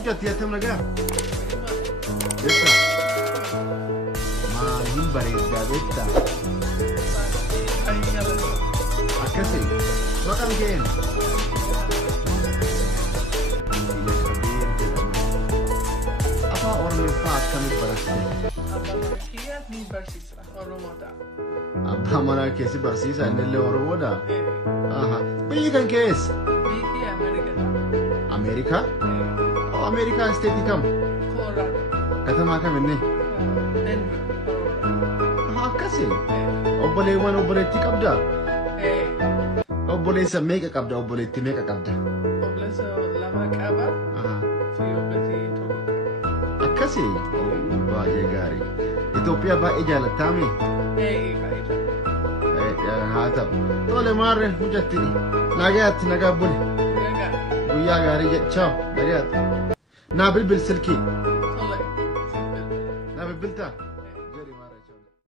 Hojjatti attam nagaa? Beektaa? Maaliin bareeddaa beektaa? Akkasii maqaan keen? Afaan Oromoffaa akkamitti baratte? Abbaa manaa keessi barsiisa innillee Oromoodha? Biyyi kan keessa? Amerikaa? Amerikaa isteetii kam? Katamaa kam inni? Akkasii? Obboleewwan obboleettii qabdaa? Obboleessa meeqa qabda? Obboleettii meeqa qabda? Obboleessa lama qaba. Akkasii? Baay'ee gaarii. Itoophiyaa baay'ee jaalattaami? Haa ta'u. Tole maarre hojjatti. Nagaatti nagaa buli. Guyyaa gaarii jechaa. Nagaatti. Naa bilbil silkii. Naa bilbiltaa?